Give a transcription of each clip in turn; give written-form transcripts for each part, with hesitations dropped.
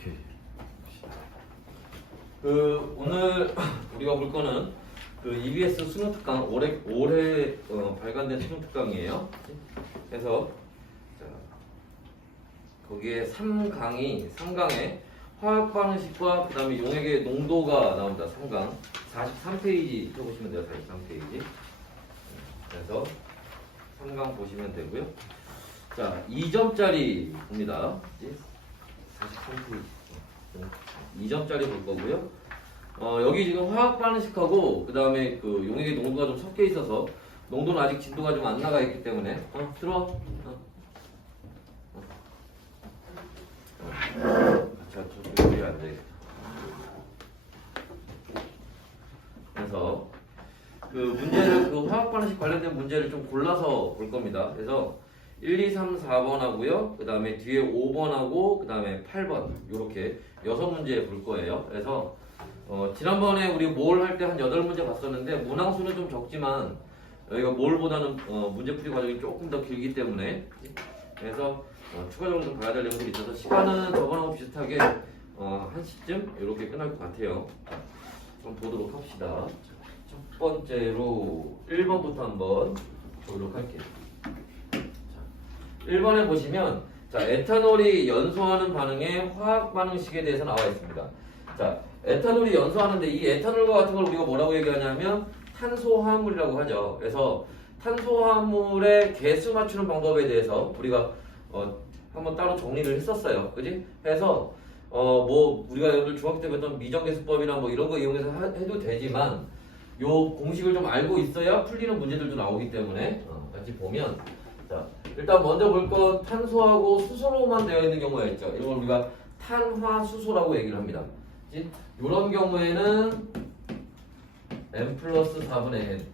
오케이. 그 오늘 우리가 볼 거는 그 EBS 수능 특강 올해 발간된 수능 특강이에요. 그래서 자, 거기에 3강에 화학 반응식과 그다음에 용액의 농도가 나옵니다. 3강 43페이지 펴보시면 돼요. 43페이지. 그래서 3강 보시면 되고요. 자, 2점짜리 봅니다. 43페이지. 2점짜리 볼 거고요. 여기 지금 화학 반응식하고 그 다음에 그 용액의 농도가 좀 섞여 있어서 농도는 아직 진도가 좀 안 나가 있기 때문에 들어와. 자, 저쪽에 앉아있어. 그래서 그 문제를 그 화학 반응식 관련된 문제를 좀 골라서 볼 겁니다. 그래서 1, 2, 3, 4번 하고요. 그 다음에 뒤에 5번 하고 그 다음에 8번 이렇게 6문제 볼 거예요. 그래서 지난번에 우리 몰 할 때 한 8문제 봤었는데 문항수는 좀 적지만 여기가 몰보다는 문제풀이 과정이 조금 더 길기 때문에 그래서 추가적으로 좀 봐야 될 내용들이 있어서 시간은 저번하고 비슷하게 1시쯤 이렇게 끝날 것 같아요. 한번 보도록 합시다. 첫 번째로 1번부터 한번 보도록 할게요. 1번에 보시면 자, 에탄올이 연소하는 반응의 화학 반응식에 대해서 나와 있습니다. 자, 에탄올이 연소하는데 이 에탄올과 같은 걸 우리가 뭐라고 얘기하냐면 탄소화합물이라고 하죠. 그래서 탄소화합물의 개수 맞추는 방법에 대해서 우리가 한번 따로 정리를 했었어요. 그지? 해서 뭐 우리가 여러분들 중학교 때 배웠던 미정계수법이나 뭐 이런 거 이용해서 해도 되지만 요 공식을 좀 알고 있어야 풀리는 문제들도 나오기 때문에 같이 보면 자, 일단 먼저 볼 건 탄소하고 수소로만 되어 있는 경우가 있죠. 이걸 우리가 탄화수소라고 얘기를 합니다. 이런 경우에는 m 플러스 4분의 n.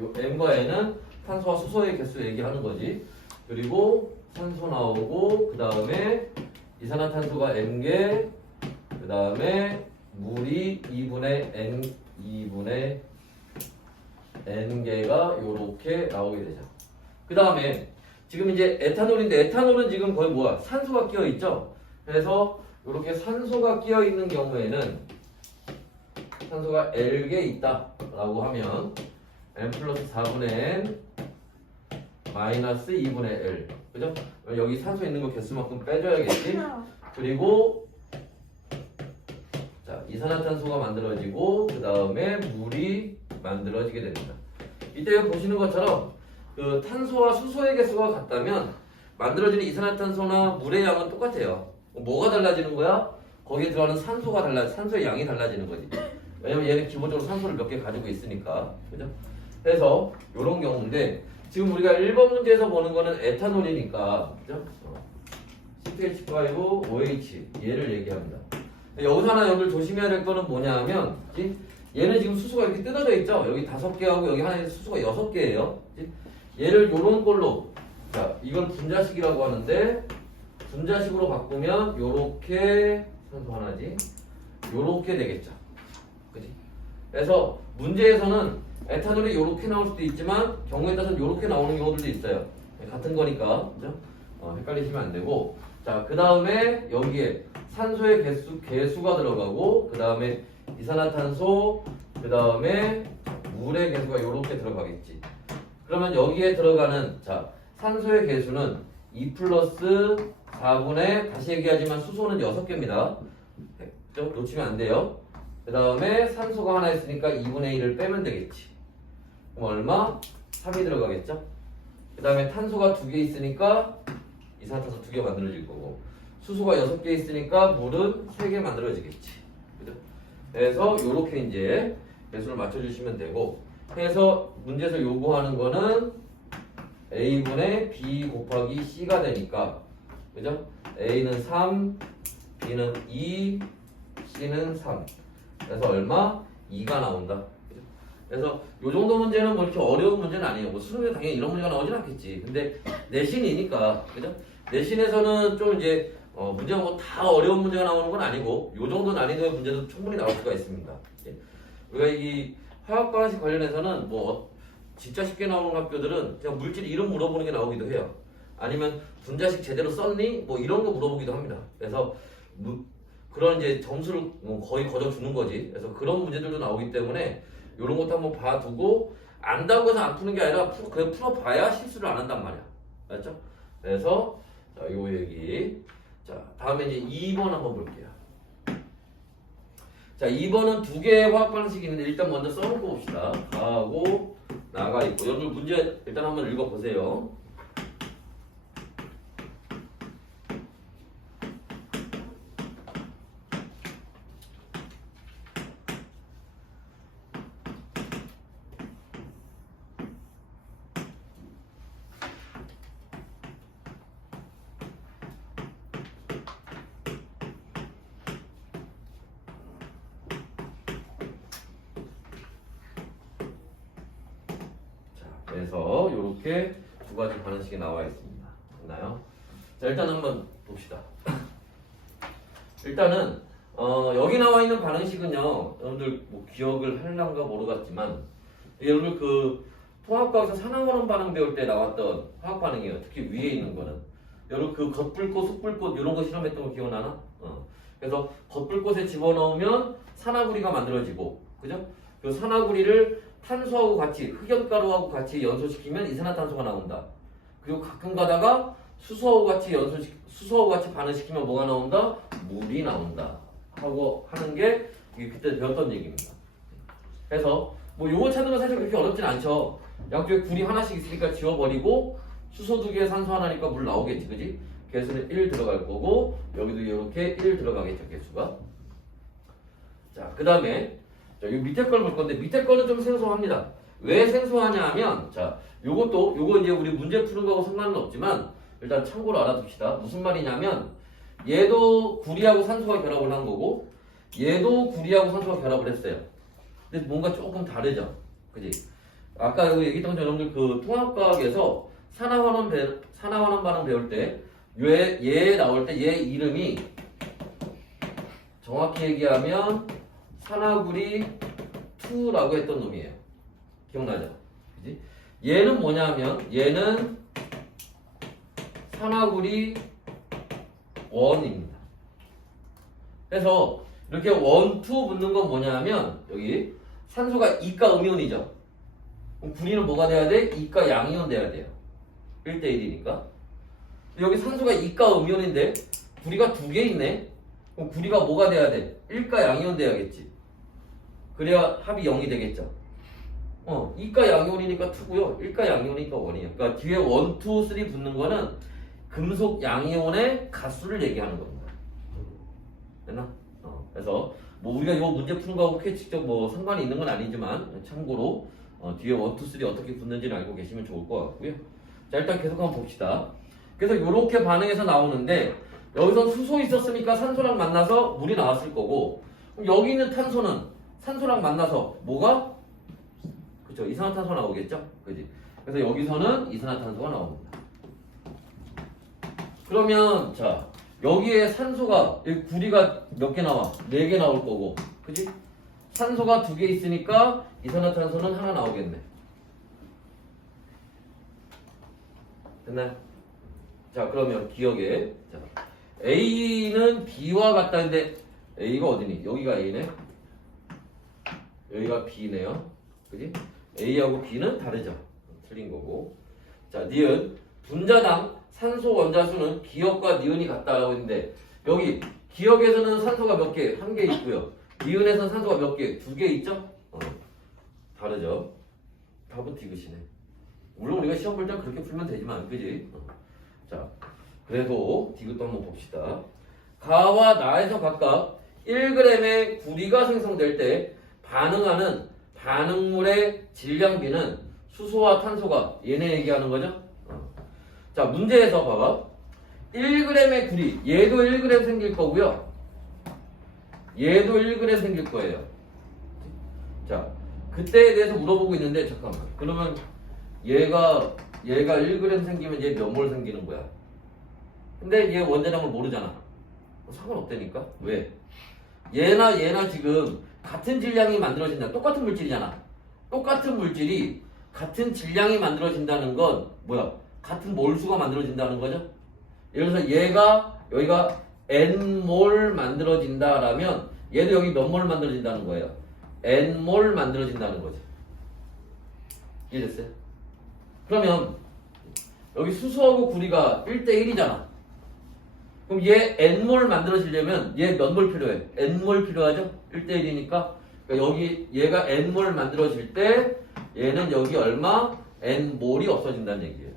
요 m과 n은 탄소와 수소의 개수 얘기하는 거지. 그리고 산소 나오고 그 다음에 이산화탄소가 m개, 그 다음에 물이 2분의 n개가 요렇게 나오게 되죠. 그 다음에 지금 이제 에탄올인데 에탄올은 지금 거의 뭐야? 산소가 끼어 있죠? 그래서 이렇게 산소가 끼어 있는 경우에는 산소가 L개 있다 라고 하면 M 플러스 4분의 N 마이너스 2분의 L 그죠? 여기 산소 있는 거 개수만큼 빼줘야겠지? 그리고 자, 이산화탄소가 만들어지고 그 다음에 물이 만들어지게 됩니다. 이때 보시는 것처럼 그 탄소와 수소의 개수가 같다면 만들어지는 이산화탄소나 물의 양은 똑같아요. 뭐가 달라지는 거야? 거기에 들어가는 산소의 양이 달라지는 거지. 왜냐면 얘는 기본적으로 산소를 몇 개 가지고 있으니까. 그죠? 그래서 이런 경우인데 지금 우리가 1번 문제에서 보는 거는 에탄올이니까 그죠? CH5OH 얘를 얘기합니다. 여기서 하나 여러분들 조심해야 될 거는 뭐냐면 얘는 지금 수소가 이렇게 뜯어져 있죠? 여기 5개하고 여기 하나에 수소가 6개예요. 얘를 요런 걸로 자 이걸 분자식이라고 하는데 분자식으로 바꾸면 요렇게 산소 하나지 요렇게 되겠죠. 그지? 그래서 문제에서는 에탄올이 요렇게 나올 수도 있지만 경우에 따라서는 요렇게 나오는 경우들도 있어요. 같은 거니까 그죠? 헷갈리시면 안 되고 자 그 다음에 여기에 산소의 개수가 들어가고 그 다음에 이산화탄소 그 다음에 물의 개수가 요렇게 들어가겠지. 그러면 여기에 들어가는 자 산소의 개수는 2 플러스 4분의 다시 얘기하지만 수소는 6개입니다. 놓치면 안 돼요. 그 다음에 산소가 하나 있으니까 2분의 1을 빼면 되겠지. 그럼 얼마? 3이 들어가겠죠. 그 다음에 탄소가 2개 있으니까 이산화탄소 2개 만들어질 거고 수소가 6개 있으니까 물은 3개 만들어지겠지. 그죠? 그래서 요렇게 이제 개수를 맞춰주시면 되고 해서 문제에서 요구하는 거는 A분의 B 곱하기 C가 되니까 그죠? A는 3, B는 2, C는 3 그래서 얼마? 2가 나온다. 그죠? 그래서 요 정도 문제는 뭐 이렇게 어려운 문제는 아니에요. 뭐 수능에 당연히 이런 문제가 나오진 않겠지. 근데 내신이니까 그죠? 내신에서는 좀 이제 문제가 뭐 다 어려운 문제가 나오는 건 아니고 요 정도 난이도의 문제도 충분히 나올 수가 있습니다. 우리가 이 화학 반응식 관련해서는 뭐 진짜 쉽게 나오는 학교들은 그냥 물질 이름 물어보는 게 나오기도 해요. 아니면 분자식 제대로 썼니? 뭐 이런 거 물어보기도 합니다. 그래서 그런 이제 점수를 거의 거저 주는 거지. 그래서 그런 문제들도 나오기 때문에 이런 것도 한번 봐두고 안다고 해서 안 푸는 게 아니라 그냥 풀어봐야 실수를 안 한단 말이야. 알죠? 그래서 자, 요 얘기. 자, 다음에 이제 2번 한번 볼게요. 자, 2번은 두 개의 화학 방식이 있는데 일단 먼저 써놓고 봅시다. 가하고 나가 있고 여러분 문제 일단 한번 읽어보세요. 그래서 이렇게 두 가지 반응식이 나와 있습니다. 됐나요? 자, 일단 한번 봅시다. 일단은 여기 나와 있는 반응식은요, 여러분들 뭐 기억을 할란가 모르겠지만, 여러분들 그 통합과학에서 산화환원 반응 배울 때 나왔던 화학 반응이에요. 특히 위에 있는 거는 여러분 그 겉불꽃, 속불꽃 이런 거 실험했던 거 기억나나? 그래서 겉불꽃에 집어넣으면 산화구리가 만들어지고, 그죠? 그 산화구리를 탄소하고 같이 흑연가루하고 같이 연소시키면 이산화탄소가 나온다. 그리고 가끔 가다가 수소하고 같이 반응시키면 뭐가 나온다? 물이 나온다. 하고 하는 게 이게 그때 배웠던 얘기입니다. 그래서 뭐 요거 찾는 건 사실 그렇게 어렵진 않죠. 양쪽에 구리 하나씩 있으니까 지워버리고 수소 2개 산소 하나니까 물 나오겠지, 그지? 개수는 1 들어갈 거고 여기도 이렇게 1 들어가겠죠, 개수가. 자, 그 다음에 이 밑에 걸 볼 건데 밑에 거는 좀 생소합니다. 왜 생소하냐 하면 자, 요거 이제 우리 문제 푸는 거하고 상관은 없지만 일단 참고로 알아둡시다. 무슨 말이냐면 얘도 구리하고 산소가 결합을 한 거고 얘도 구리하고 산소가 결합을 했어요. 근데 뭔가 조금 다르죠. 그지? 아까 여기 얘기했던 것처럼 여러분들 그 통합과학에서 산화환원 반응 배울 때 얘 나올 때 얘 이름이 정확히 얘기하면 산화구리 2라고 했던 놈이에요. 기억나죠? 그치? 얘는 뭐냐면 얘는 산화구리 1입니다. 그래서 이렇게 1, 2 붙는 건 뭐냐면 여기 산소가 이가 음이온이죠. 그럼 구리는 뭐가 돼야 돼? 이가 양이온 돼야 돼요. 1대1이니까. 여기 산소가 이가 음이온인데 구리가 2개 있네. 그럼 구리가 뭐가 돼야 돼? 1가 양이온 돼야겠지. 그래야 합이 0이 되겠죠. 이가 양이온이니까 2고요. 1가 양이온이니까 1이에요. 그러니까 뒤에 1, 2, 3 붙는 거는 금속 양이온의 가수를 얘기하는 겁니다. 됐나? 그래서 뭐 우리가 이 문제 푸는 거하고 그렇게 직접 뭐 상관이 있는 건 아니지만 참고로 뒤에 1, 2, 3 어떻게 붙는지는 알고 계시면 좋을 것 같고요. 자, 일단 계속 한번 봅시다. 그래서 이렇게 반응해서 나오는데 여기서 수소 있었으니까 산소랑 만나서 물이 나왔을 거고 여기 있는 탄소는 산소랑 만나서 뭐가? 그쵸, 이산화탄소 나오겠죠? 그지? 그래서 여기서는 이산화탄소가 나옵니다. 그러면 자 여기에 산소가 여기 구리가 몇 개 나와? 4개 나올 거고 그지? 산소가 2개 있으니까 이산화탄소는 하나 나오겠네. 됐나요? 자, 그러면 기억에 자, A는 B와 같다는데 A가 어디니? 여기가 A네. 여기가 B네요. 그지? A하고 B는 다르죠. 틀린 거고. 자, 니은 분자당 산소 원자수는 기억과 니은이 같다라고 했는데 여기 기억에서는 산소가 몇 개? 1개 있고요. 니은에서는 산소가 몇 개? 2개 있죠? 다르죠. 답은 디귿이네. 물론 우리가 시험 볼 때 그렇게 풀면 되지만 그지? 자, 그래도 디귿도 한번 봅시다. 가와 나에서 각각 1g의 구리가 생성될 때 반응하는 반응물의 질량비는 수소와 탄소가 얘네 얘기하는 거죠? 자, 문제에서 봐봐. 1g의 구리, 얘도 1g 생길 거고요. 얘도 1g 생길 거예요. 자, 그때에 대해서 물어보고 있는데 잠깐만. 그러면 얘가 1g 생기면 얘 몇 몰 생기는 거야? 근데 얘 원자량을 모르잖아. 상관없다니까? 왜? 얘나 지금 같은 질량이 만들어진다. 똑같은 물질이잖아. 똑같은 물질이 같은 질량이 만들어진다는 건 뭐야? 같은 몰수가 만들어진다는 거죠? 예를 들어서 얘가 여기가 n몰 만들어진다라면 얘도 여기 몇 몰 만들어진다는 거예요? n몰 만들어진다는 거죠. 이해됐어요? 그러면 여기 수소하고 구리가 1대1이잖아. 그럼 얘 n몰 만들어지려면 얘 몇 몰 필요해? n몰 필요하죠? 1대1이니까. 그러니까 여기 얘가 n몰 만들어질 때 얘는 여기 얼마? n몰이 없어진다는 얘기예요.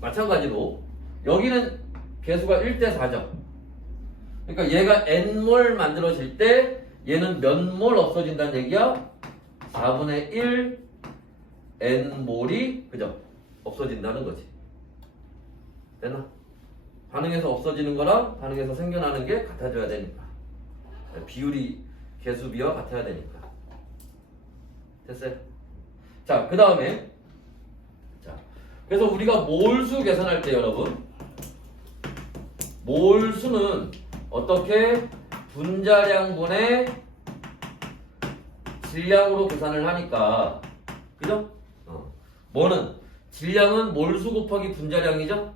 마찬가지로 여기는 개수가 1대4죠. 그러니까 얘가 n몰 만들어질 때 얘는 몇 몰 없어진다는 얘기야? 4분의 1 n몰이 그죠? 없어진다는 거지. 됐나? 반응해서 없어지는 거랑 반응해서 생겨나는 게 같아져야 되니까. 비율이 개수비와 같아야 되니까. 됐어요? 자, 그 다음에 자, 그래서 우리가 몰수 계산할 때 여러분 몰수는 어떻게 분자량분의 질량으로 계산을 하니까 그죠? 뭐는 질량은 몰수 곱하기 분자량이죠?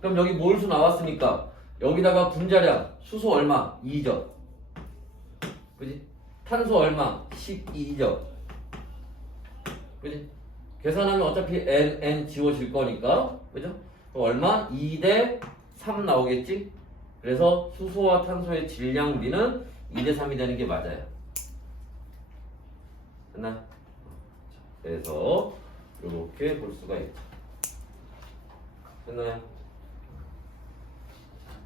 그럼 여기 몰수 나왔으니까 여기다가 분자량 수소 얼마? 2죠. 그지? 탄소 얼마? 12죠. 그지? 계산하면 어차피 n 지워질 거니까 그죠? 그럼 얼마? 2대 3 나오겠지? 그래서 수소와 탄소의 질량비는 2대 3이 되는 게 맞아요. 됐나? 그래서 이렇게 볼 수가 있죠. 됐나요?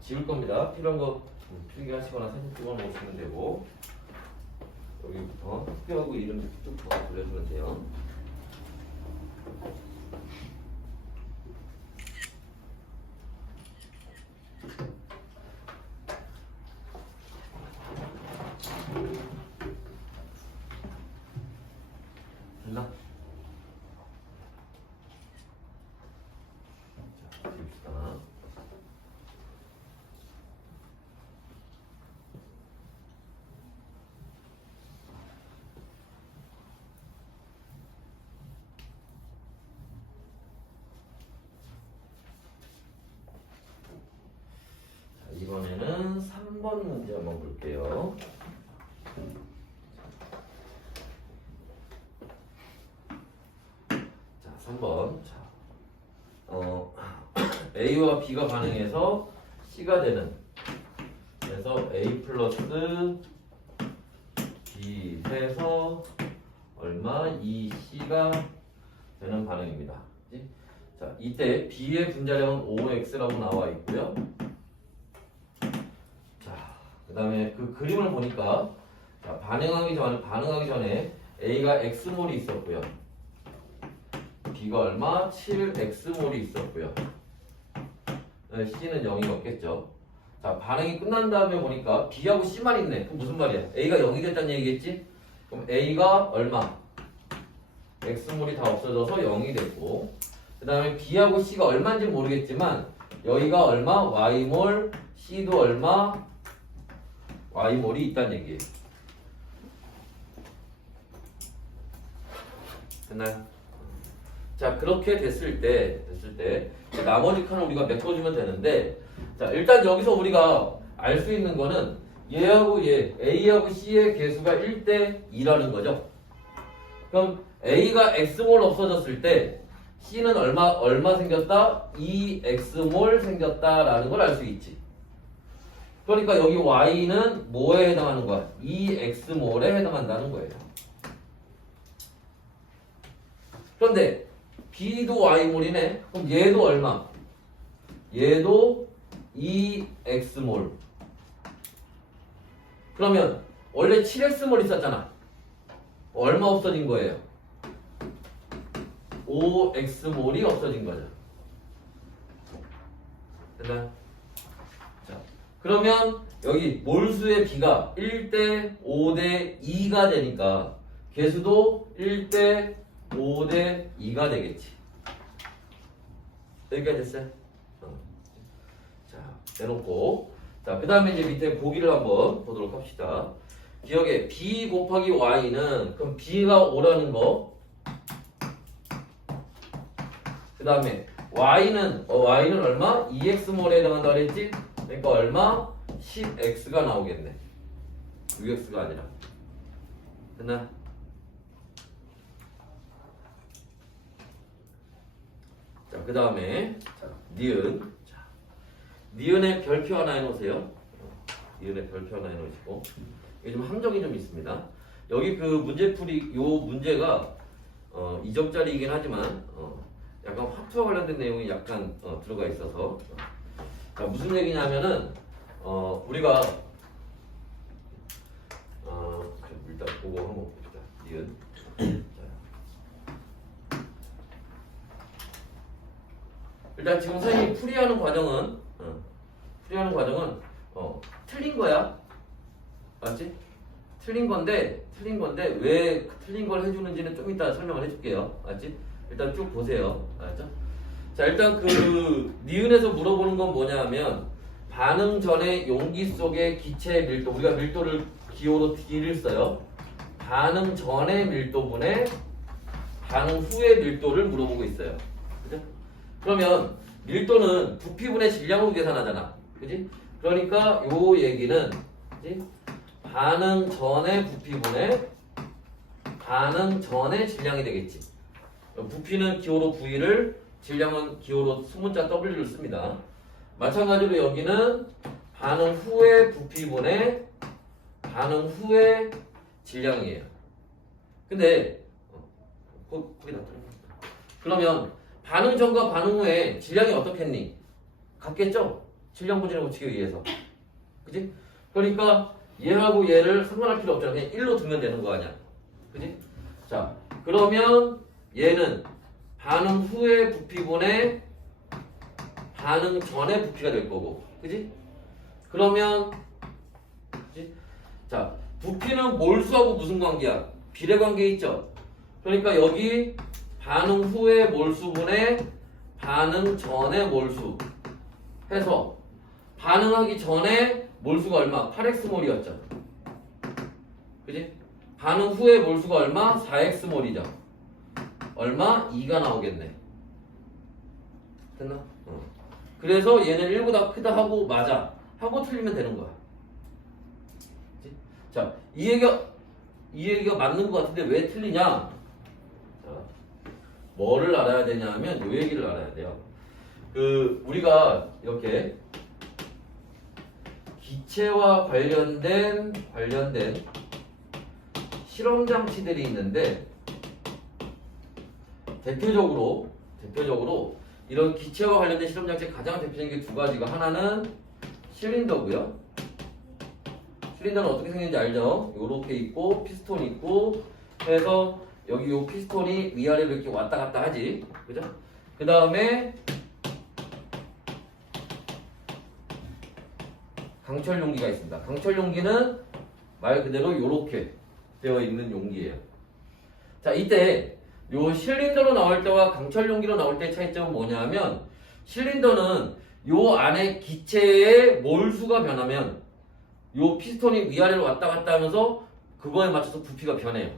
지울 겁니다. 필요한 거 필기하시거나 사진 찍어 놓으시면 되고 여기부터 학교하고 이름 쭉 돌려주면 돼요. 됐나? 자, 지웁시다. 이번에는 3번 문제 한번 볼게요. 자, 3번. 자, A와 B가 반응해서 C가 되는. 그래서 A 플러스 B 해서 얼마? 2C가 되는 반응입니다. 자, 이때 B의 분자량은 5X라고 나와 있고요. 그 다음에 그 그림을 보니까 자, 반응하기 전에 A가 X몰이 있었고요. B가 얼마? 7X몰이 있었고요. C는 0이 없겠죠. 자, 반응이 끝난 다음에 보니까 B하고 C만 있네. 그럼 무슨 말이야? A가 0이 됐다는 얘기겠지? 그럼 A가 얼마? X몰이 다 없어져서 0이 됐고 그 다음에 B하고 C가 얼마인지 모르겠지만 여기가 얼마? Y몰, C도 얼마? Y몰이 있다는 얘기예요. 됐나요? 자, 그렇게 됐을 때 나머지 칸을 우리가 메꿔주면 되는데 자, 일단 여기서 우리가 알 수 있는 거는 얘하고 얘, A하고 C의 개수가 1대2라는 거죠. 그럼 A가 X몰 없어졌을 때 C는 얼마 생겼다? 2X몰 생겼다라는 걸 알 수 있지. 그러니까 여기 Y는 뭐에 해당하는 거야? 2X몰에 해당한다는 거예요. 그런데 B도 Y몰이네. 그럼 얘도 얼마? 얘도 2X몰. 그러면 원래 7X몰 있었잖아. 얼마 없어진 거예요? 5X몰이 없어진 거죠. 됐나요? 자, 그러면 여기 몰수의 B가 1대 5대 2가 되니까 개수도 1대 5대 2가 되겠지. 여기까지 됐어요? 자, 내놓고 자, 그 다음에 이제 밑에 보기를 한번 보도록 합시다. 기억에 B 곱하기 Y는 그럼 B가 5라는 거. 그 다음에 Y는 얼마? 2X몰에 해당한다 그랬지? 그러니까 얼마? 10x가 나오겠네. 6x가 아니라. 됐나? 자, 그 다음에 니은. 자, 니은의 별표 하나 해놓으세요. 니은의 별표 하나 해놓으시고. 이게 좀 함정이 좀 있습니다. 여기 그 문제풀이, 요 문제가 2점짜리이긴 하지만 약간 화투와 관련된 내용이 약간 들어가 있어서 자, 무슨 얘기냐면은 우리가 일단 보고 한번 봅시다. 니은. 일단 지금 선생님이 풀이하는 과정은 틀린 거야. 맞지? 틀린 건데 왜 틀린 걸 해주는지는 좀 이따 설명을 해줄게요. 맞지? 일단 쭉 보세요. 알았죠? 자, 일단 그 니은에서 물어보는 건 뭐냐면 반응 전에 용기 속의 기체의 밀도, 우리가 밀도를 기호로 D를 써요. 반응 전의 밀도분의 반응 후의 밀도를 물어보고 있어요. 그죠? 그러면 밀도는 부피분의 질량으로 계산하잖아. 그지? 그러니까 요 얘기는 그지? 반응 전의 부피분의 반응 전의 질량이 되겠지. 부피는 기호로 V를, 질량은 기호로 소문자 W를 씁니다. 마찬가지로 여기는 반응 후의 부피분의 반응 후의 질량이에요. 근데 거기 놔둬. 그러면 반응 전과 반응 후에 질량이 어떻겠니? 같겠죠? 질량 분진을 고치기 위해서. 그지? 그러니까 얘하고 얘를 상관할 필요 없잖아. 그냥 1로 두면 되는 거 아니야. 그지? 자, 그러면 얘는 반응 후의 부피분의 반응 전의 부피가 될 거고. 그지? 그러면 그지? 자, 부피는 몰수하고 무슨 관계야? 비례 관계 있죠? 그러니까 여기 반응 후의 몰수분의 반응 전의 몰수 해서 반응하기 전에 몰수가 얼마? 8x몰이었죠. 그지? 반응 후의 몰수가 얼마? 4x몰이죠. 얼마? 2가 나오겠네. 됐나? 그래서 얘는 1보다 크다 하고 맞아. 하고 틀리면 되는 거야. 그치? 자, 이 얘기가 맞는 것 같은데 왜 틀리냐? 자, 뭐를 알아야 되냐면 요 얘기를 알아야 돼요. 우리가 이렇게 기체와 관련된 실험 장치들이 있는데 대표적으로 이런 기체와 관련된 실험 장치의 가장 대표적인 게 두 가지가, 하나는 실린더고요. 실린더는 어떻게 생겼는지 알죠? 요렇게 있고 피스톤이 있고 해서 여기 요 피스톤이 위아래로 이렇게 왔다 갔다 하지. 그죠? 그 다음에 강철 용기가 있습니다. 강철 용기는 말 그대로 요렇게 되어 있는 용기예요. 자, 이때 요 실린더로 나올 때와 강철 용기로 나올 때의 차이점은 뭐냐면, 실린더는 요 안에 기체의 몰수가 변하면 요 피스톤이 위아래로 왔다 갔다 하면서 그거에 맞춰서 부피가 변해요.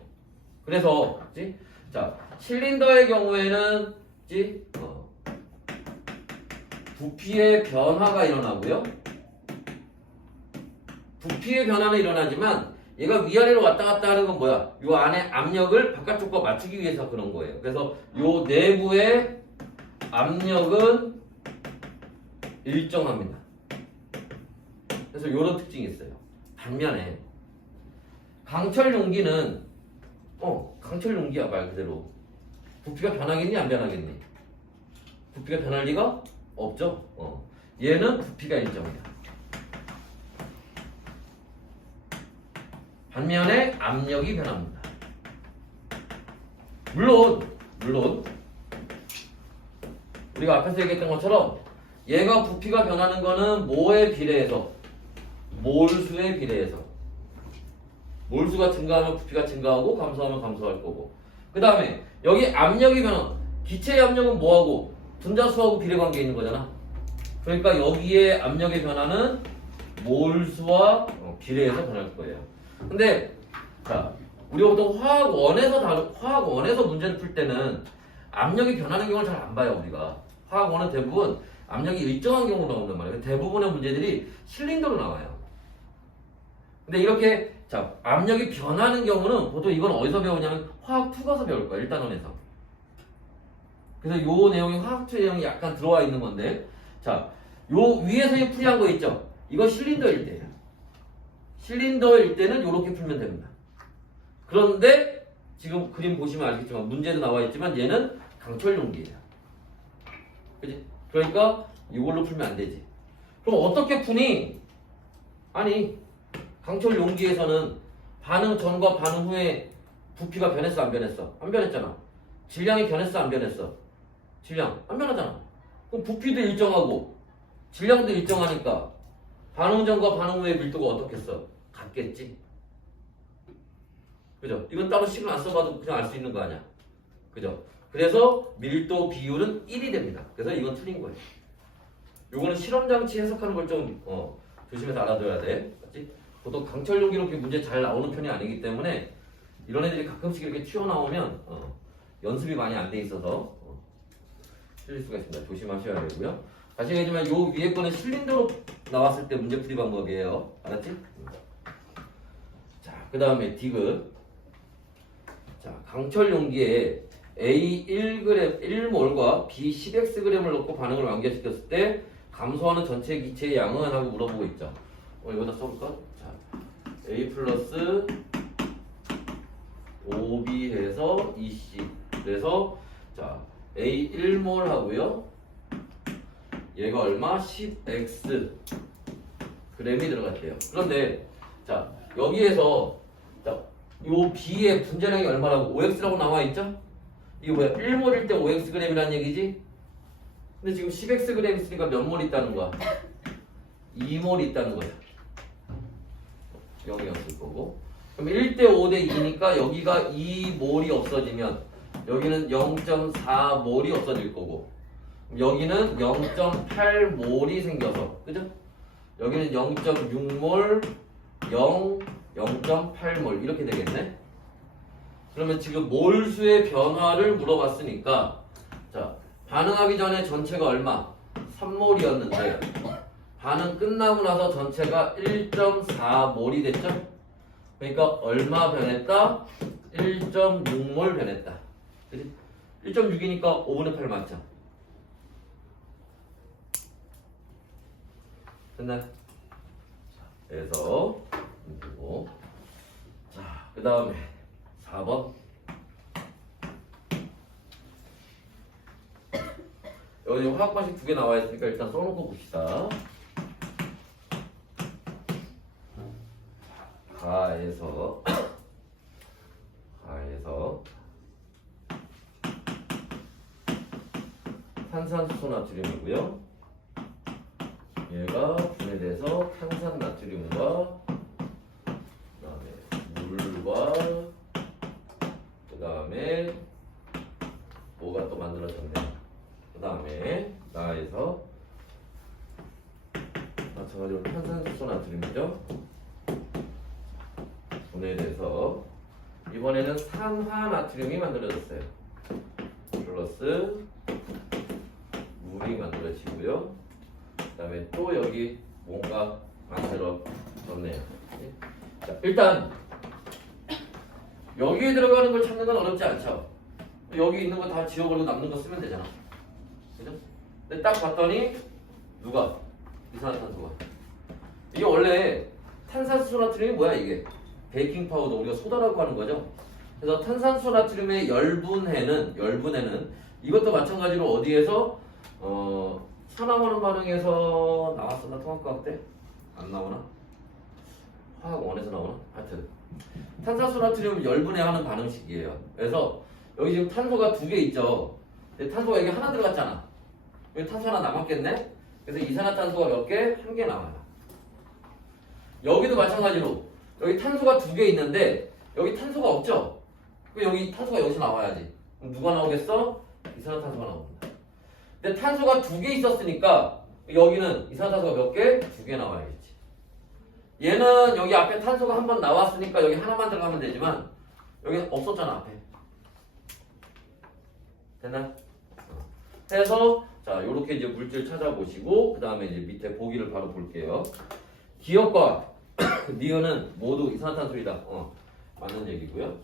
그래서 그치? 자, 실린더의 경우에는 그치? 부피의 변화가 일어나고요. 부피의 변화는 일어나지만 얘가 위아래로 왔다 갔다 하는 건 뭐야? 요 안에 압력을 바깥쪽과 맞추기 위해서 그런 거예요. 그래서 요 내부의 압력은 일정합니다. 그래서 요런 특징이 있어요. 반면에 강철 용기는 강철 용기야 말 그대로. 부피가 변하겠니 안 변하겠니? 부피가 변할 리가 없죠. 얘는 부피가 일정이다. 반면에 압력이 변합니다. 물론 우리가 앞에서 얘기했던 것처럼 얘가 부피가 변하는 거는 뭐에 비례해서? 몰수에 비례해서. 몰수가 증가하면 부피가 증가하고 감소하면 감소할 거고. 그 다음에 여기 압력이 변화. 기체의 압력은 뭐하고? 분자수하고 비례관계에 있는 거잖아. 그러니까 여기에 압력의 변화는 몰수와 비례해서 변할 거예요. 근데 자, 우리가 보통 화학원에서 문제를 풀 때는 압력이 변하는 경우를 잘 안 봐요. 우리가 화학원은 대부분 압력이 일정한 경우로 나온단 말이에요. 대부분의 문제들이 실린더로 나와요. 근데 이렇게 자 압력이 변하는 경우는 보통 이건 어디서 배우냐면 화학 2 가서 배울 거야. 1단원에서. 그래서 요 내용이 화학 2 내용이 약간 들어와 있는 건데 자 요 위에서 풀이한 거 있죠? 이거 실린더일 때예요. 실린더일 때는 이렇게 풀면 됩니다. 그런데 지금 그림 보시면 알겠지만 문제도 나와 있지만 얘는 강철 용기예요. 그지? 그러니까 이걸로 풀면 안 되지. 그럼 어떻게 푸니? 아니 강철 용기에서는 반응 전과 반응 후에 부피가 변했어 안 변했어? 안 변했잖아. 질량이 변했어 안 변했어? 질량 안 변하잖아. 그럼 부피도 일정하고 질량도 일정하니까 반응 전과 반응 후의 밀도가 어떻겠어? 같겠지. 그죠? 이건 따로 식을 안 써봐도 그냥 알 수 있는 거 아니야. 그죠? 그래서 밀도 비율은 1이 됩니다. 그래서 이건 틀린 거예요. 요거는 실험장치 해석하는 걸 좀 조심해서 알아둬야 돼. 맞지? 보통 강철 용기로 이렇게 문제 잘 나오는 편이 아니기 때문에 이런 애들이 가끔씩 이렇게 튀어나오면 연습이 많이 안 돼 있어서 틀릴 수가 있습니다. 조심하셔야 되고요. 다시 얘기하지만 요 위에 거는 실린더로 나왔을 때 문제풀이 방법이에요. 알았지? 자, 그 다음에 디귿. 자, 강철 용기에 A 1g, 1몰과 B 10xg을 넣고 반응을 완결시켰을 때 감소하는 전체 기체의 양은 하고 물어보고 있죠. 이거다 써볼까? 자, A 플러스 5B 해서 2C. 그래서 자, A 1몰 하고요. 얘가 얼마? 10x g이 들어갔대요. 그런데 자, 여기에서 자, 요 B의 분자량이 얼마라고? 5x라고 나와 있죠? 이거 뭐야? 1몰일 때 5xg이라는 얘기지? 근데 지금 10xg 있으니까 몇 몰 있다는 거야? 2몰 있다는 거야. 0이었을 거고. 그럼 1대 5대 2니까 여기가 2몰이 없어지면 여기는 0.4몰이 없어질 거고 여기는 0.8몰이 생겨서 그죠? 여기는 0.6몰 0.8몰 이렇게 되겠네. 그러면 지금 몰수의 변화를 물어봤으니까 자 반응하기 전에 전체가 얼마? 3몰이었는데 반응 끝나고 나서 전체가 1.4몰이 됐죠? 그러니까 얼마 변했다? 1.6몰 변했다. 그치? 1.6이니까 5분의 8 맞죠? 됐나요? 그래서 그리고 자, 그 다음에 4번 여기 화학 방식 2개 나와 있으니까 일단 써놓고 봅시다. 가에서 탄산수소 나트륨이고요. 얘가 분해돼서 탄산 나트륨과 그다음에 물과 그다음에 뭐가 또 만들어졌네요. 그다음에 나에서 마찬가지로 탄산수소 나트륨이죠. 분해돼서 이번에는 산화 나트륨이 만들어졌어요. 플러스 물이 만들어지고요. 그 다음에 또 여기 뭔가 만들어졌네요. 자, 일단 여기에 들어가는 걸 찾는 건 어렵지 않죠. 여기 있는 거 다 지워버리고 남는 거 쓰면 되잖아. 그죠? 근데 딱 봤더니 누가? 이산화탄소가. 이게 원래 탄산수소 나트륨이 뭐야 이게? 베이킹 파우더 우리가 소다라고 하는 거죠. 그래서 탄산수소 나트륨의 열분해는 이것도 마찬가지로 어디에서 산화하는 반응에서 나왔었나? 통합과학 때? 안 나오나? 화학원에서 나오나? 하여튼 탄산수 나트륨 열분해하는 반응식이에요. 그래서 여기 지금 탄소가 2개 있죠. 근데 탄소가 여기 하나 들어갔잖아. 여기 탄소 하나 남았겠네? 그래서 이산화탄소가 몇 개? 1개 나와요. 여기도 마찬가지로 여기 탄소가 2개 있는데 여기 탄소가 없죠? 그럼 여기 탄소가 여기서 나와야지. 그럼 누가 나오겠어? 이산화탄소가 나옵니다. 근데 탄소가 2개 있었으니까 여기는 이산화탄소가 몇 개? 2개 나와야겠지. 얘는 여기 앞에 탄소가 한 번 나왔으니까 여기 하나만 들어가면 되지만 여기 없었잖아 앞에. 됐나? 그래서 자, 요렇게 이제 물질 찾아보시고 그 다음에 이제 밑에 보기를 바로 볼게요. 기억과 니은은 모두 이산화탄소이다. 맞는 얘기고요.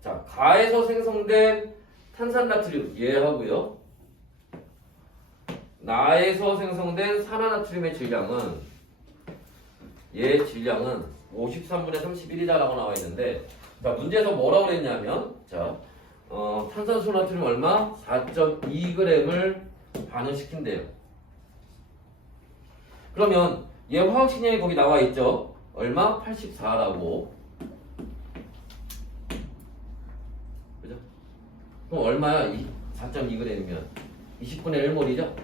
자, 가에서 생성된 탄산나트륨 얘하고요. 나에서 생성된 산화나트륨의 질량은 얘 질량은 53분의 31이다라고 나와 있는데, 자, 문제에서 뭐라고 그랬냐면, 자, 탄산수 나트륨 얼마? 4.2g을 반응시킨대요. 그러면 얘 화학식량이 거기 나와 있죠? 얼마? 84라고. 그죠? 그럼 얼마야? 4.2g이면 20분의 1몰이죠?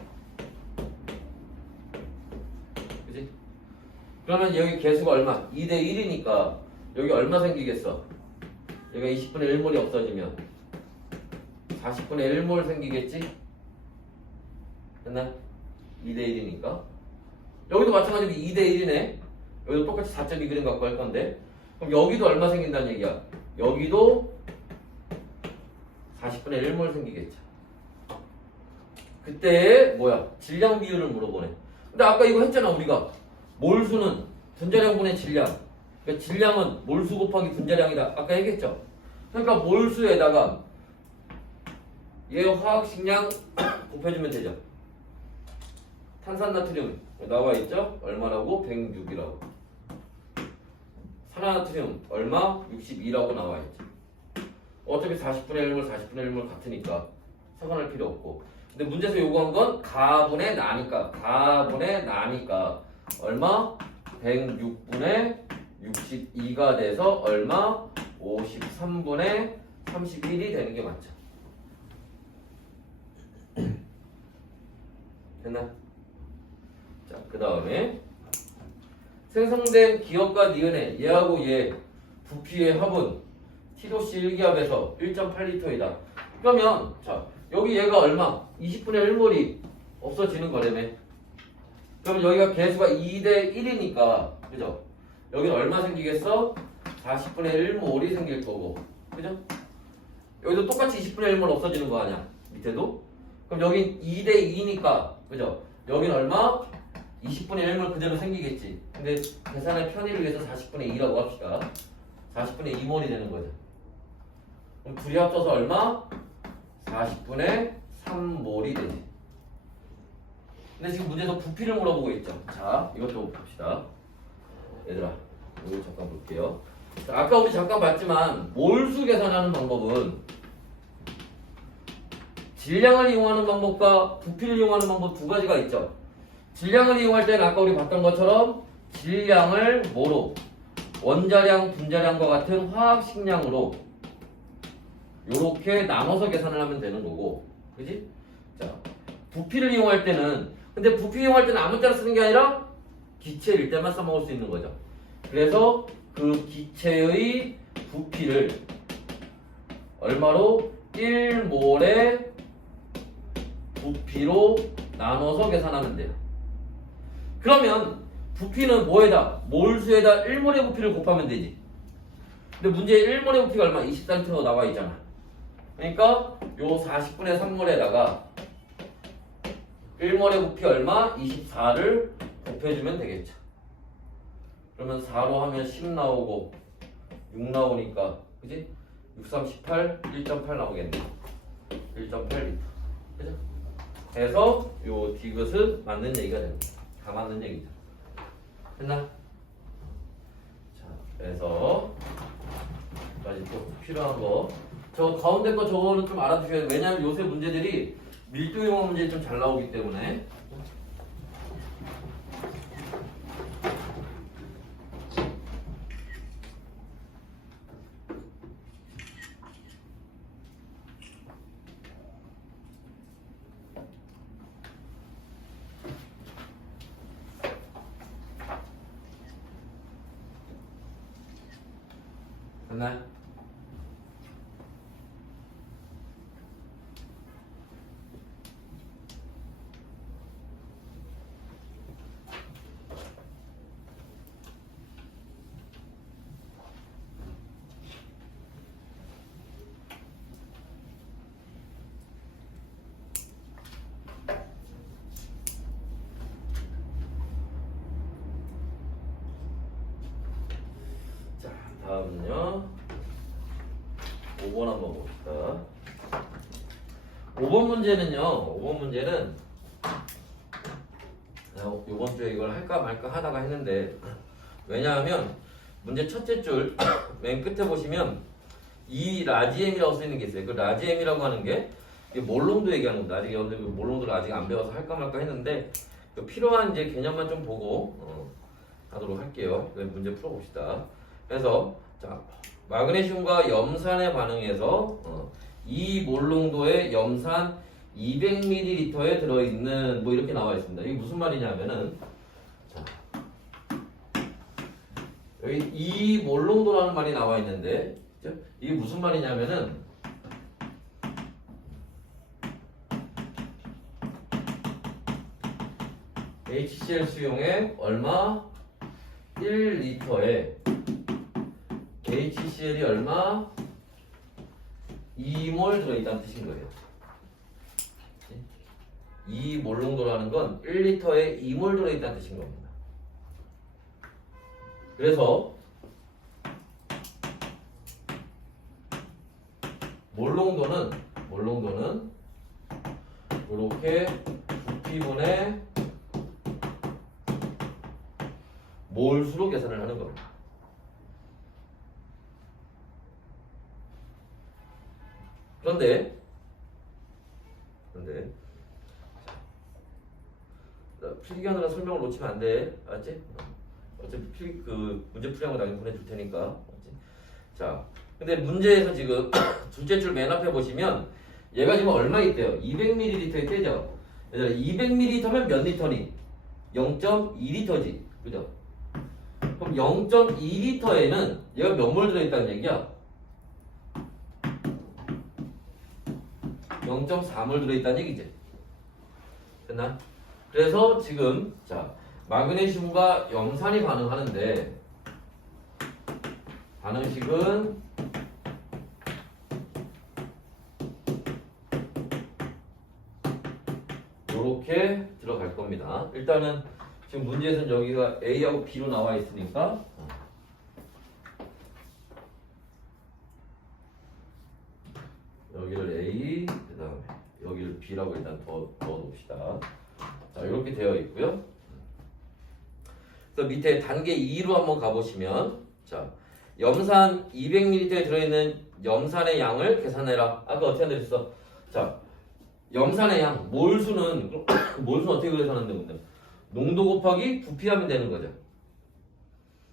그지? 그러면 여기 개수가 얼마? 2대 1이니까 여기 얼마 생기겠어? 여기가 20분의 1몰이 없어지면 40분의 1몰 생기겠지? 됐나? 2대 1이니까. 여기도 마찬가지로 2대 1이네. 여기도 똑같이 4.2g 갖고 할 건데, 그럼 여기도 얼마 생긴다는 얘기야? 여기도 40분의 1몰 생기겠죠. 그때 뭐야? 질량 비율을 물어보네. 근데 아까 이거 했잖아 우리가. 몰수는 분자량분의 질량. 그러니까 질량은 몰수 곱하기 분자량이다. 아까 얘기했죠. 그러니까 몰수에다가 얘 화학식량 곱해주면 되죠. 탄산나트륨 나와 있죠? 얼마라고? 106이라고. 산화나트륨 얼마? 62라고 나와 있죠. 어차피 40분의 1몰, 40분의 1몰 같으니까 상관할 필요 없고. 근데 문제에서 요구한 건 가분의 나니까. 가분의 나니까 얼마? 106분의 62가 돼서 얼마? 53분의 31이 되는 게 맞죠. 됐나? 자, 그 다음에 생성된 기억과 니은의 얘하고 얘 부피의 합은 T도씨 1기압에서 1.8L이다. 그러면 자, 여기 얘가 얼마? 20분의 1몰이 없어지는 거라며. 그러면 여기가 개수가 2대 1이니까 그죠? 여기는 얼마 생기겠어? 40분의 1몰이 생길 거고, 그죠? 여기도 똑같이 20분의 1몰 없어지는 거 아니야? 밑에도? 그럼 여긴 2대 2니까 그죠? 여긴 얼마? 20분의 1몰 그대로 생기겠지. 근데 계산의 편의를 위해서 40분의 2라고 합시다. 40분의 2몰이 되는 거죠. 그럼 둘이 합쳐서 얼마? 40분의 3몰이 되지. 근데 지금 문제에서 부피를 물어보고 있죠. 자, 이것도 봅시다. 얘들아, 이거 잠깐 볼게요. 자, 아까 우리 잠깐 봤지만 몰수 계산하는 방법은 질량을 이용하는 방법과 부피를 이용하는 방법 두 가지가 있죠. 질량을 이용할 때는 아까 우리 봤던 것처럼 질량을 뭐로? 원자량, 분자량과 같은 화학식량으로 요렇게 나눠서 계산을 하면 되는 거고, 그지? 자, 부피를 이용할 때는, 근데 부피 이용할 때는 아무 때나 쓰는 게 아니라 기체일 때만 써먹을 수 있는 거죠. 그래서 그 기체의 부피를 얼마로? 1몰의 부피로 나눠서 계산하면 돼요. 그러면 부피는 뭐에다? 몰수에다 1몰의 부피를 곱하면 되지. 근데 문제에 1몰의 부피가 얼마? 20cm로 나와 있잖아. 그러니까 요 40분의 3몰에다가 1몰의 부피 얼마? 24를 곱해주면 되겠죠. 그러면 4로 하면 10 나오고 6 나오니까 그지? 6, 3, 18, 1.8 나오겠네. 1.8L. 그죠? 그래서 요 디귿은 맞는 얘기가 됩니다. 다 맞는 얘기죠. 됐나? 자, 그래서 까지 또 필요한 거. 저 가운데 거 저거는 좀 알아두셔야 돼요. 왜냐하면 요새 문제들이 밀도용어 문제에 좀 잘 나오기 때문에. 됐나요? 다음은요 5번 한번 봅시다. 5번 문제는요, 5번 문제는 이번 주에 이걸 할까 말까 하다가 했는데, 왜냐하면 문제 첫째 줄 맨 끝에 보시면 이 라지엠이라고 써 있는 게 있어요. 그 라지엠이라고 하는 게 이게 몰롱도 얘기하는 겁니다. 아직 여러분들 몰롱도를 아직 안 배워서 할까 말까 했는데, 그 필요한 이제 개념만 좀 보고 하도록 할게요. 문제 풀어봅시다. 그래서 자, 마그네슘과 염산의 반응에서 이 몰롱도의 염산 200ml에 들어있는 뭐 이렇게 나와 있습니다. 이게 무슨 말이냐면은 자, 여기 이 몰롱도라는 말이 나와 있는데 이게 무슨 말이냐면은 HCl 수용액 얼마? 1리터에 HCl이 얼마? 2몰 들어있다는 뜻인 거예요. 이 몰롱도라는 건 1리터에 2몰 들어있다는 뜻인 겁니다. 그래서 몰롱도는 이렇게 부피분의 몰수로 계산을 하는 겁니다. 그런데 필기하느라 설명을 놓치면 안 돼. 알았지? 어차피 그 문제 풀이하고 나중에 보내줄 테니까. 알았지? 자, 근데 문제에서 지금 둘째 줄 맨 앞에 보시면 얘가 지금 얼마 있대요? 200ml에 떼죠. 얘들아 200ml면 몇 리터니? 0.2리터지. 그죠? 그럼 0.2리터에는 얘가 몇 몰 들어있다는 얘기야? 0.4몰 들어있다는 얘기지. 됐나? 그래서 지금 자 마그네슘과 염산이 반응하는데 반응식은 이렇게 들어갈 겁니다. 일단은 지금 문제에서는 여기가 A하고 B로 나와 있으니까 여기를 A, 그 다음에 여기를 B라고 일단 넣어놓읍시다. 자, 이렇게 되어 있고요. 그래서 밑에 단계 2로 한번 가보시면 자, 염산 200ml에 들어있는 염산의 양을 계산해라. 아까 어떻게 한다랬어? 자, 염산의 양, 몰수는 어떻게 계산하는데 근데 농도 곱하기 부피하면 되는 거죠.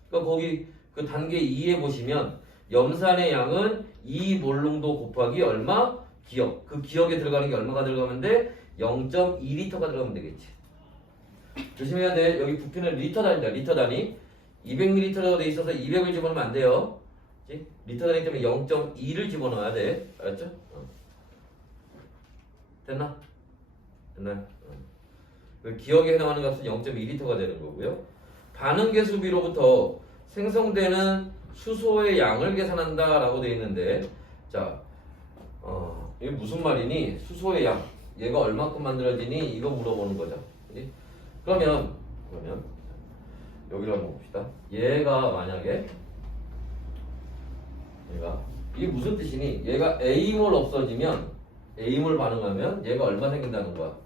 그러니까 거기 그 단계 2에 보시면 염산의 양은 2몰농도 곱하기 얼마? 기억. 그 기억에 들어가는 게 얼마가 들어가면 돼? 0.2리터가 들어가면 되겠지. 조심해야 돼. 여기 부피는 리터 단위다. 리터 단위. 200ml가 돼 있어서 200을 집어넣으면 안 돼요. 그치? 리터 단위 때문에 0.2를 집어넣어야 돼. 알았죠? 됐나? 그 기억에 해당하는 값은 0.2리터가 되는 거고요. 반응 계수비로부터 생성되는 수소의 양을 계산한다라고 되어 있는데, 자, 이게 무슨 말이니? 수소의 양, 얘가 얼마큼 만들어지니? 이거 물어보는 거죠. 그치? 그러면 여기로 한번 봅시다. 얘가 만약에 이게 무슨 뜻이니? 얘가 A몰 없어지면 A몰 반응하면 얘가 얼마 생긴다는 거야?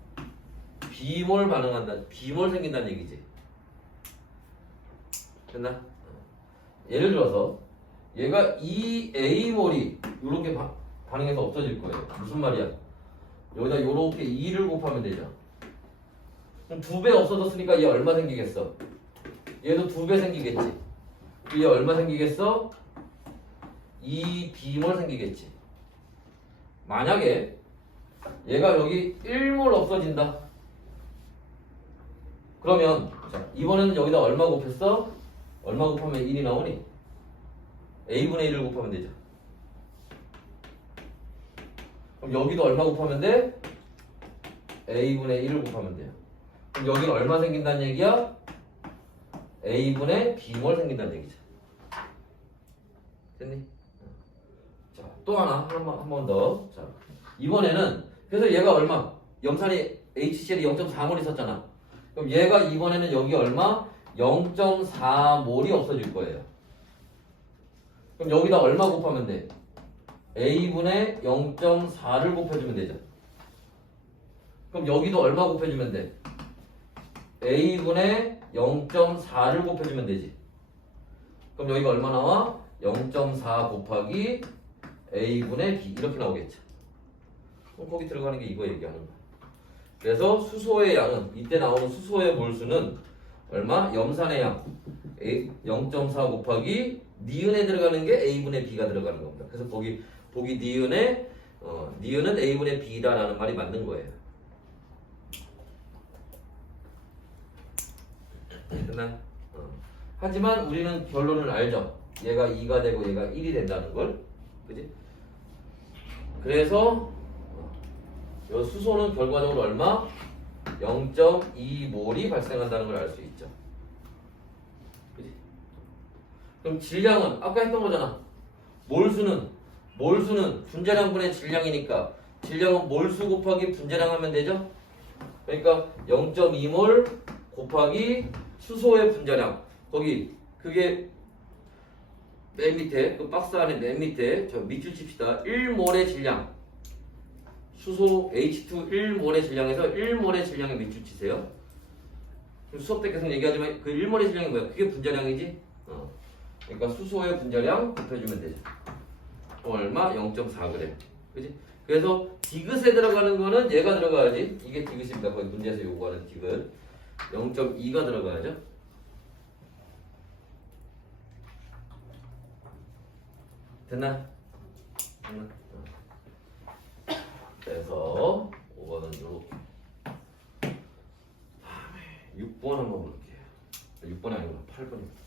B몰 반응한다. B몰 생긴다는 얘기지. 됐나? 예를 들어서 얘가 이 A몰이 이렇게 반응해서 없어질 거예요. 무슨 말이야? 여기다 이렇게 2를 곱하면 되죠. 그럼 2배 없어졌으니까 얘 얼마 생기겠어? 얘도 2배 생기겠지. 얘 얼마 생기겠어? 2B몰 생기겠지. 만약에 얘가 여기 1몰 없어진다. 그러면 자, 이번에는 여기다 얼마 곱했어? 얼마 곱하면 1이 나오니? A분의 1을 곱하면 되죠. 그럼 여기도 얼마 곱하면 돼? A분의 1을 곱하면 돼요. 그럼 여기는 얼마 생긴다는 얘기야? A분의 B몰 생긴다는 얘기죠. 됐니? 자, 또 하나 한 번 더. 자, 이번에는 그래서 얘가 얼마? 염산이 HCl이 0.4몰 있었잖아. 그럼 얘가 이번에는 여기 얼마? 0.4몰이 없어질 거예요. 그럼 여기다 얼마 곱하면 돼? a분의 0.4를 곱해주면 되죠. 그럼 여기도 얼마 곱해주면 돼? a분의 0.4를 곱해주면 되지. 그럼 여기가 얼마 나와? 0.4 곱하기 a분의 b 이렇게 나오겠죠. 그럼 거기 들어가는 게 이거 얘기하는 거야. 그래서 수소의 양은 이때 나오는 수소의 몰수는 얼마? 염산의 양 0.4 곱하기 니은에 들어가는 게 a분의 b가 들어가는 겁니다. 그래서 거기 보기 니은에 니은은 a분의 b다라는 말이 맞는 거예요. 됐나? 하지만 우리는 결론을 알죠. 얘가 2가 되고 얘가 1이 된다는 걸. 그지? 그래서 이 수소는 결과적으로 얼마? 0.2몰이 발생한다는 걸 알 수 있죠. 그지? 그럼 질량은 아까 했던 거잖아. 몰수는 분자량분의 질량이니까 질량은 몰수 곱하기 분자량 하면 되죠? 그러니까 0.2몰 곱하기 수소의 분자량. 거기 그게 맨 밑에 그 박스 안에 맨 밑에 저 밑줄 칩시다. 1몰의 질량. 수소 H2 1몰의 질량에서 1몰의 질량에 밑줄 치세요. 수업 때 계속 얘기하지만 그 1몰의 질량이 뭐야? 그게 분자량이지? 그러니까 수소의 분자량 곱해주면 되죠. 얼마? 0.4g. 그지? 그래서 디귿에 들어가는 거는 얘가 들어가야지. 이게 디귿입니다. 거기 문제에서 요구하는 디귿. 0.2가 들어가야죠. 됐나? 그래서 5번은 요렇게. 다음에 6번 한번 볼게요. 6번이 아니구나. 8번입니다.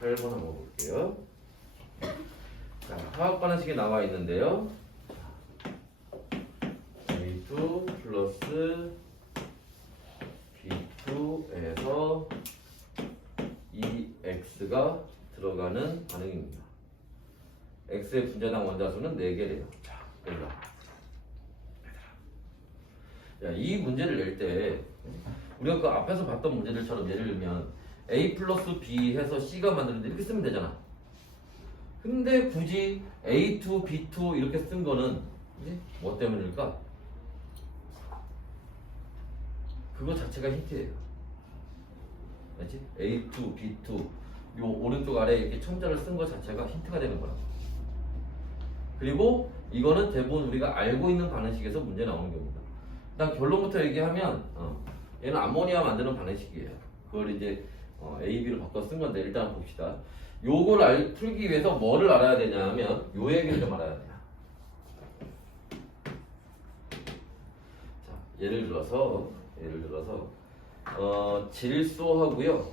8번 한번 볼게요. 자, 화학 반응식이 나와 있는데요. A2 플러스 B2에서 EX가 들어가는 반응입니다. X의 분자당 원자수는 4개래요. 자, 얘들아. 야, 이 문제를 낼 때 우리가 그 앞에서 봤던 문제들처럼 예를 들면 A 플러스 B 해서 C가 만드는데 이렇게 쓰면 되잖아. 근데 굳이 A2, B2 이렇게 쓴 거는 뭐 때문일까? 그거 자체가 힌트예요. 알지? A2, B2 요 오른쪽 아래 이렇게 첨자를 쓴 거 자체가 힌트가 되는 거라고. 그리고 이거는 대부분 우리가 알고 있는 반응식에서 문제 나오는 겁니다. 일단 결론부터 얘기하면 얘는 암모니아 만드는 반응식이에요. 그걸 이제 A, B로 바꿔 쓴 건데 일단 봅시다. 요걸 풀기 위해서 뭐를 알아야 되냐면 요 얘기를 좀 알아야 돼요. 자, 예를 들어서 질소하고요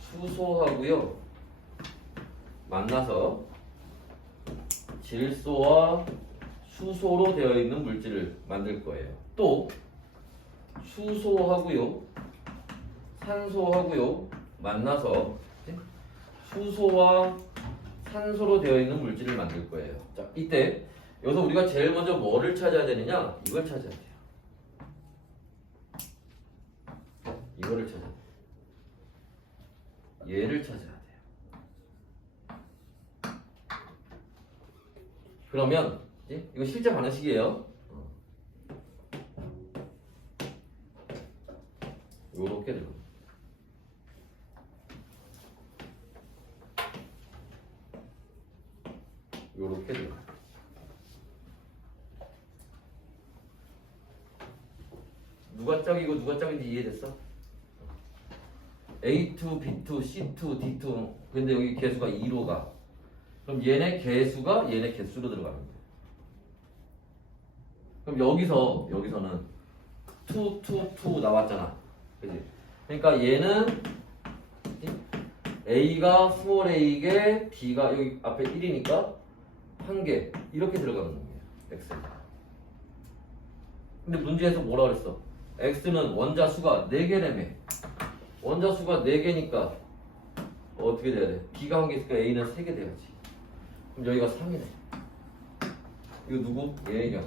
수소하고요 만나서 질소와 수소로 되어 있는 물질을 만들 거예요. 또 수소하고요 산소하고요 만나서 수소와 산소로 되어 있는 물질을 만들 거예요. 자, 이때 여기서 우리가 제일 먼저 뭐를 찾아야 되느냐? 이걸 찾아야 돼요. 이거를 찾아야 돼요. 얘를 찾아야 돼요. 그러면 이거 실제 반응식이에요. 요렇게 들어갑니다. 요렇게 들어갑니다. 누가 짝이고 누가 짝인지 이해됐어? A2, B2, C2, D2 근데 여기 개수가 2로 가. 그럼 얘네 개수가 얘네 개수로 들어가는 거예요. 그럼 여기서는 2, 2, 2 나왔잖아. 그치? 그러니까 얘는 A가 스몰 A개 B가 여기 앞에 1이니까 1개 이렇게 들어가는 거예요. X. 근데 문제에서 뭐라 그랬어? X는 원자수가 4개라며. 원자수가 4개니까 어떻게 돼야 돼? B가 1개 있으니까 A는 3개 돼야지. 그럼 여기가 3이네. 이거 누구? 얘가.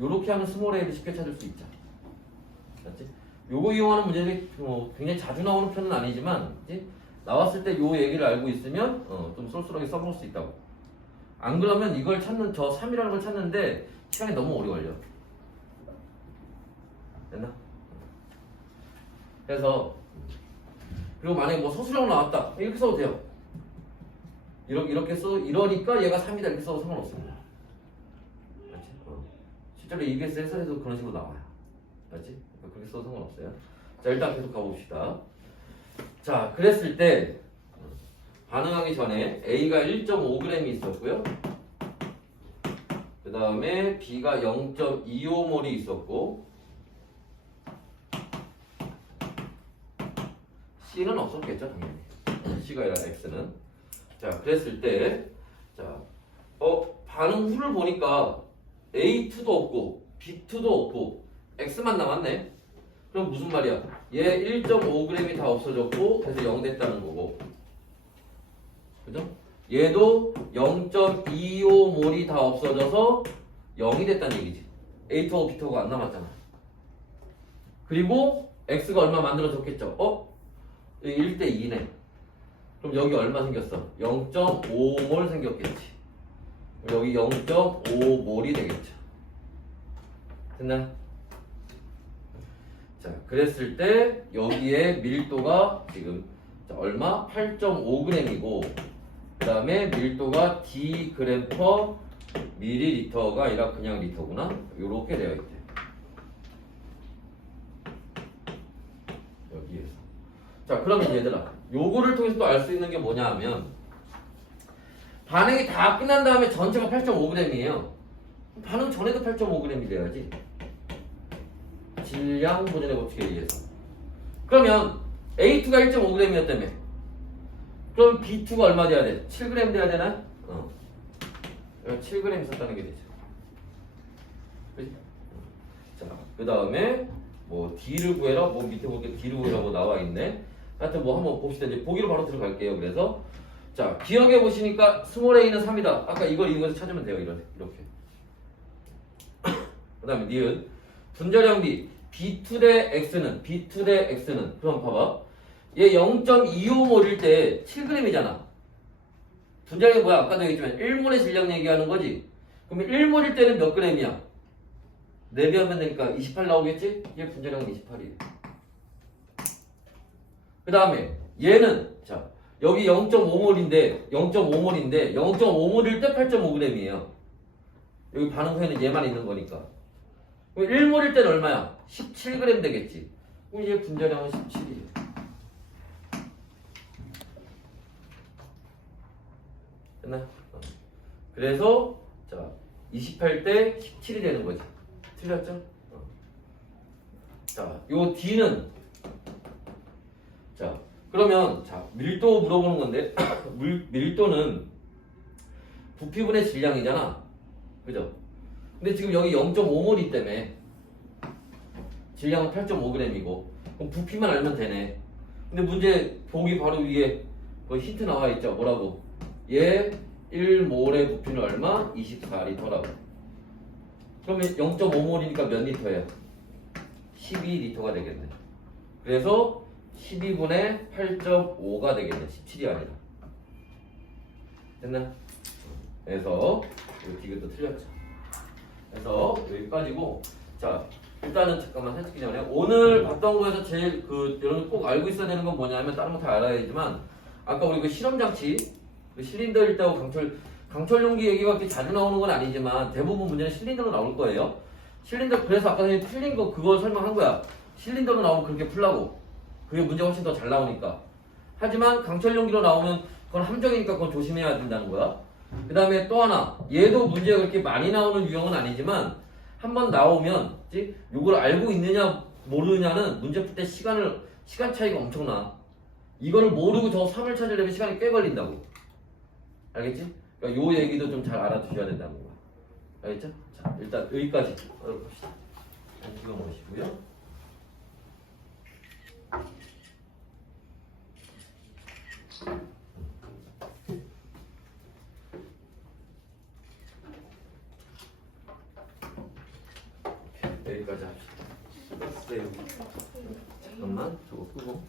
요렇게 하면 스몰 A를 쉽게 찾을 수 있죠. 맞지? 요거 이용하는 문제들이 굉장히 자주 나오는 편은 아니지만 그치? 나왔을 때 요 얘기를 알고 있으면 좀 쏠쏠하게 써볼 수 있다고. 안 그러면 이걸 찾는 저 3이라는 걸 찾는데 시간이 너무 오래 걸려. 됐나? 그래서 그리고 만약에 뭐 서술형 나왔다 이렇게 써도 돼요. 이렇게 써 이러니까 얘가 3이다 이렇게 써도 상관없습니다. 맞지? 실제로 EBS 해설에도 그런 식으로 나와요. 맞지? 그렇게 써도 상관없어요. 자 일단 계속 가봅시다. 자 그랬을 때 반응하기 전에 A가 1.5g이 있었고요. 그 다음에 B가 0.25몰이 있었고 C는 없었겠죠 당연히. C가 아니라 X는. 자 그랬을 때 자, 반응 후를 보니까 A2도 없고 B2도 없고 X만 남았네. 그럼 무슨 말이야? 얘 1.5g이 다 없어졌고 그래서 0 됐다는 거고, 그죠? 얘도 0.25몰이 다 없어져서 0이 됐다는 얘기지. A2하고 B2하고 안 남았잖아. 그리고 X가 얼마 만들어졌겠죠? 1대 2네. 그럼 여기 얼마 생겼어? 0.5몰 생겼겠지. 여기 0.5몰이 되겠죠. 됐나? 자, 그랬을 때 여기에 밀도가 지금 얼마? 8.5g이고 그 다음에 밀도가 dg per 밀리리터가 아니라 그냥 리터구나. 요렇게 되어 있대. 여기에서. 자, 그러면 얘들아 요거를 통해서 또 알 수 있는 게 뭐냐 하면 반응이 다 끝난 다음에 전체가 8.5g이에요. 반응 전에도 8.5g이 돼야지. 질량 보존의 법칙에 의해서. 그러면 A2가 1.5g이었다며. 그럼 B2가 얼마 돼야 돼? 7g 돼야 되나? 7g 있었다는 게 되죠. 그치? 자, 그 다음에 뭐 D를 구해라. 뭐 밑에 보니까 D를 구해라고 나와 있네. 하여튼 뭐 한번 봅시다. 이제 보기로 바로 들어갈게요. 그래서 자, 기억해 보시니까 스몰 a는 3이다. 아까 이걸 이용해서 찾으면 돼요. 이렇게. 그 다음에 니은 분자량 B B2 대 X는 그럼 봐봐. 얘 0.25몰일 때 7g이잖아. 분자량이 뭐야? 아까도 얘기했지만 1몰의 질량 얘기하는 거지. 그러면 1몰일 때는 몇 g이야? 4배 하면 되니까 28 나오겠지? 얘 분자량은 28이에요. 그 다음에 얘는 자 여기 0.5몰일 때 8.5g이에요. 여기 반응 후에는 얘만 있는 거니까. 1몰일 때는 얼마야? 17g 되겠지. 그럼 얘 분자량은 17이에요. 됐나? 그래서 자 28대 17이 되는 거지. 틀렸죠? 자, 요 D는 자 그러면 자 밀도 물어보는 건데 밀도는 부피분의 질량이잖아. 그죠? 근데 지금 여기 0.5몰이 때문에 질량은 8.5g이고 그럼 부피만 알면 되네. 근데 문제 보기 바로 위에 그 힌트 나와 있죠. 뭐라고? 얘 1몰의 부피는 얼마? 24리터라고. 그러면 0.5몰이니까 몇 리터예요? 12리터가 되겠네. 그래서 12분의 8.5가 되겠네. 17이 아니라. 됐나? 그래서 이것도 틀렸죠. 그래서 여기까지고. 자, 일단은 잠깐만 살짝 전에 오늘 봤던 거에서 제일 여러분 꼭 알고 있어야 되는 건 뭐냐면 다른 거 다 알아야 되지만 아까 우리 그 실험 장치 실린더 일대하고 강철 용기 얘기가 그렇게 자주 나오는 건 아니지만 대부분 문제는 실린더로 나올 거예요. 실린더 그래서 아까 전에 틀린 거 그거 설명한 거야. 실린더로 나오면 그렇게 풀라고. 그게 문제가 훨씬 더 잘 나오니까. 하지만 강철 용기로 나오면 그건 함정이니까 그건 조심해야 된다는 거야. 그 다음에 또 하나 얘도 문제가 그렇게 많이 나오는 유형은 아니지만 한번 나오면 이걸 알고 있느냐 모르느냐는 문제 풀 때 시간 차이가 엄청나. 이거를 모르고 저 3을 찾으려면 시간이 꽤 걸린다고. 알겠지? 그러니까 요 얘기도 좀 잘 알아두셔야 된다는 거야. 알겠죠? 자, 일단 여기까지 봅시다. 안시경 오시고요. 여기까지 합시다. 여기. 잠깐만 저거 끄고.